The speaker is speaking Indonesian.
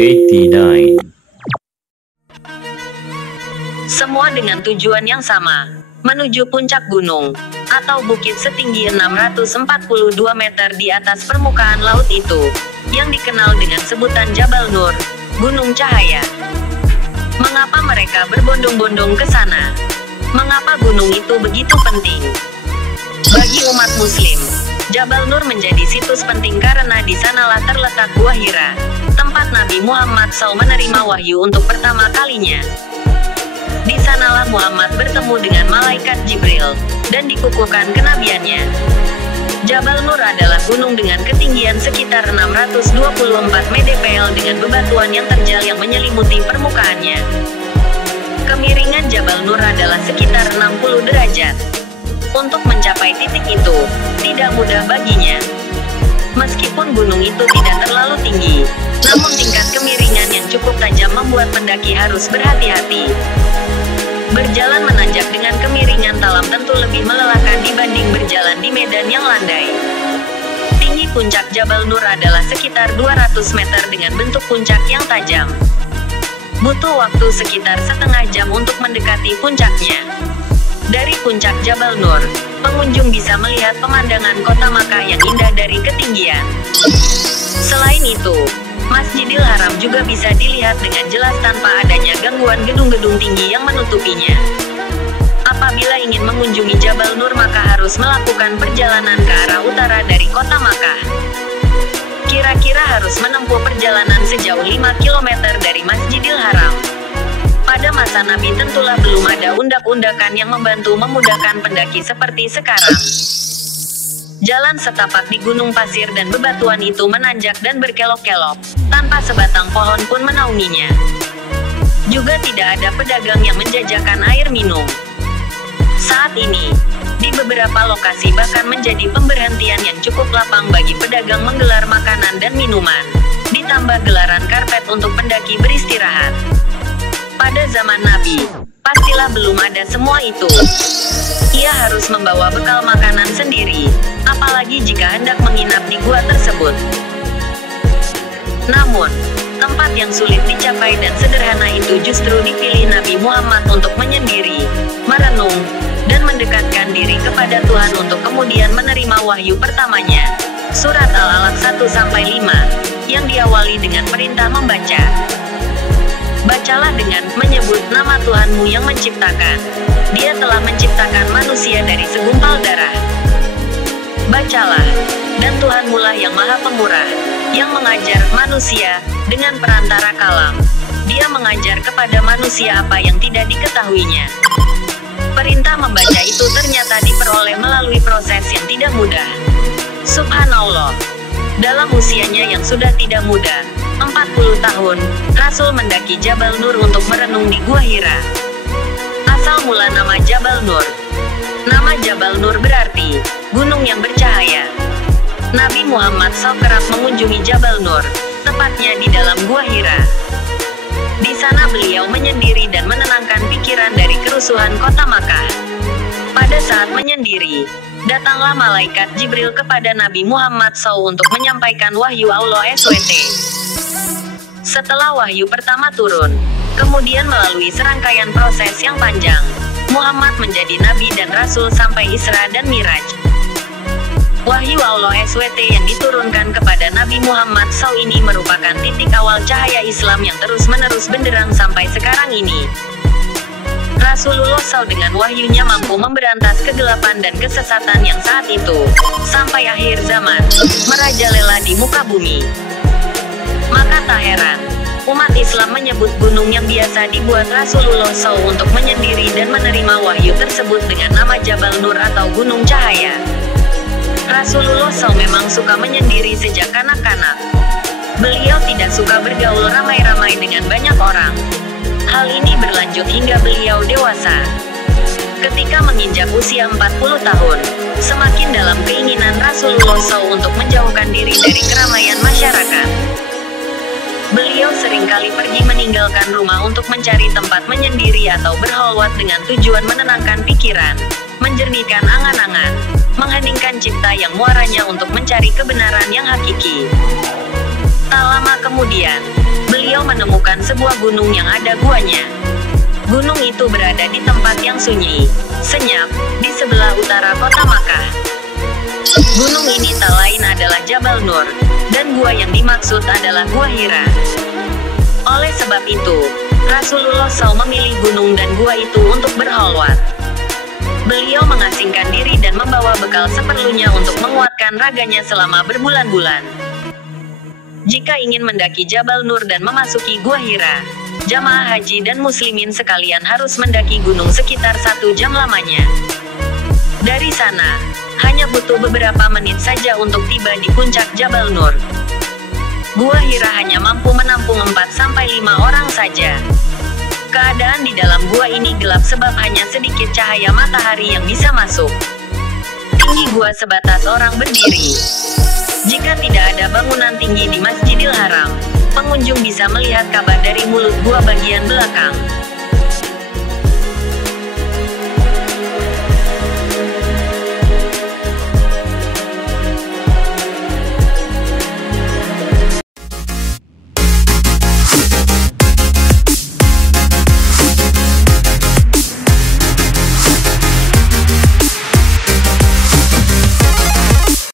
89. Semua dengan tujuan yang sama, menuju puncak gunung, atau bukit setinggi 642 meter di atas permukaan laut itu, yang dikenal dengan sebutan Jabal Nur, Gunung Cahaya. Mengapa mereka berbondong-bondong ke sana? Mengapa gunung itu begitu penting? Bagi umat muslim, Jabal Nur menjadi situs penting karena di sanalah terletak Gua Hira, tempat Nabi Muhammad SAW menerima wahyu untuk pertama kalinya. Di sanalah Muhammad bertemu dengan malaikat Jibril, dan dikukuhkan kenabiannya. Jabal Nur adalah gunung dengan ketinggian sekitar 624 mdpl dengan bebatuan yang terjal yang menyelimuti permukaannya. Kemiringan Jabal Nur adalah sekitar 60 derajat. Untuk mencapai titik itu, tidak mudah baginya. Meskipun gunung itu tidak terlalu tinggi, namun tingkat kemiringan yang cukup tajam membuat pendaki harus berhati-hati. Berjalan menanjak dengan kemiringan talam tentu lebih melelahkan dibanding berjalan di medan yang landai. Tinggi puncak Jabal Nur adalah sekitar 200 meter dengan bentuk puncak yang tajam. Butuh waktu sekitar setengah jam untuk mendekati puncaknya. Dari puncak Jabal Nur, pengunjung bisa melihat pemandangan kota Makkah yang indah dari ketinggian. Selain itu, Masjidil Haram juga bisa dilihat dengan jelas tanpa adanya gangguan gedung-gedung tinggi yang menutupinya. Apabila ingin mengunjungi Jabal Nur maka harus melakukan perjalanan ke arah utara dari kota Makkah. Kira-kira harus menempuh perjalanan sejauh 5 km dari Masjidil Haram. Pada masa Nabi tentulah belum ada undak-undakan yang membantu memudahkan pendaki seperti sekarang. Jalan setapak di gunung pasir dan bebatuan itu menanjak dan berkelok-kelok, tanpa sebatang pohon pun menaunginya. Juga tidak ada pedagang yang menjajakan air minum. Saat ini, di beberapa lokasi bahkan menjadi pemberhentian yang cukup lapang bagi pedagang menggelar makanan dan minuman, ditambah gelaran karpet untuk pendaki beristirahat. Pada zaman Nabi, pastilah belum ada semua itu. Ia harus membawa bekal makanan sendiri, apalagi jika hendak menginap di gua tersebut. Namun, tempat yang sulit dicapai dan sederhana itu justru dipilih Nabi Muhammad untuk menyendiri, merenung, dan mendekatkan diri kepada Tuhan untuk kemudian menerima wahyu pertamanya. Surat Al-Alaq 1-5, yang diawali dengan perintah membaca. Bacalah dengan menyebut nama Tuhanmu yang menciptakan. Dia telah menciptakan manusia dari segumpal darah. Bacalah, dan Tuhanmulah yang Maha Pemurah, yang mengajar manusia dengan perantara kalam. Dia mengajar kepada manusia apa yang tidak diketahuinya. Perintah membaca itu ternyata diperoleh melalui proses yang tidak mudah. Subhanallah. Dalam usianya yang sudah tidak muda, 40 tahun, Rasul mendaki Jabal Nur untuk merenung di Gua Hira. Asal mula nama Jabal Nur. Nama Jabal Nur berarti gunung yang bercahaya. Nabi Muhammad SAW kerap mengunjungi Jabal Nur, tepatnya di dalam Gua Hira. Di sana beliau menyendiri dan menenangkan pikiran dari kerusuhan kota Makkah. Pada saat menyendiri, datanglah malaikat Jibril kepada Nabi Muhammad SAW untuk menyampaikan wahyu Allah SWT. Setelah wahyu pertama turun, kemudian melalui serangkaian proses yang panjang, Muhammad menjadi Nabi dan Rasul sampai Isra dan Miraj. Wahyu Allah SWT yang diturunkan kepada Nabi Muhammad SAW ini merupakan titik awal cahaya Islam yang terus-menerus benderang sampai sekarang ini. Rasulullah SAW dengan wahyunya mampu memberantas kegelapan dan kesesatan yang saat itu, sampai akhir zaman, merajalela di muka bumi. Maka tak heran, umat Islam menyebut gunung yang biasa dibuat Rasulullah SAW untuk menyendiri dan menerima wahyu tersebut dengan nama Jabal Nur atau Gunung Cahaya. Rasulullah SAW memang suka menyendiri sejak kanak-kanak. Beliau tidak suka bergaul ramai-ramai dengan banyak orang. Hal ini berlanjut hingga beliau dewasa. Ketika menginjak usia 40 tahun, semakin dalam keinginan Rasulullah SAW untuk menjauhkan diri dari keramaian masyarakat. Beliau seringkali pergi meninggalkan rumah untuk mencari tempat menyendiri atau berkhalwat dengan tujuan menenangkan pikiran, menjernihkan angan-angan, mengheningkan cipta yang muaranya untuk mencari kebenaran yang hakiki. Tak lama kemudian, beliau menemukan sebuah gunung yang ada guanya. Gunung itu berada di tempat yang sunyi, senyap, di sebelah utara kota Makkah. Gunung ini tak lain adalah Jabal Nur, dan gua yang dimaksud adalah Gua Hira. Oleh sebab itu, Rasulullah SAW memilih gunung dan gua itu untuk berholwat. Beliau mengasingkan diri dan membawa bekal seperlunya untuk menguatkan raganya selama berbulan-bulan. Jika ingin mendaki Jabal Nur dan memasuki Gua Hira, jamaah haji dan muslimin sekalian harus mendaki gunung sekitar 1 jam lamanya. Dari sana, hanya butuh beberapa menit saja untuk tiba di puncak Jabal Nur. Gua Hira hanya mampu menampung 4-5 orang saja. Keadaan di dalam gua ini gelap sebab hanya sedikit cahaya matahari yang bisa masuk. Tinggi gua sebatas orang berdiri. Jika tidak ada bangunan tinggi di Masjidil Haram, pengunjung bisa melihat Ka'bah dari mulut gua bagian belakang.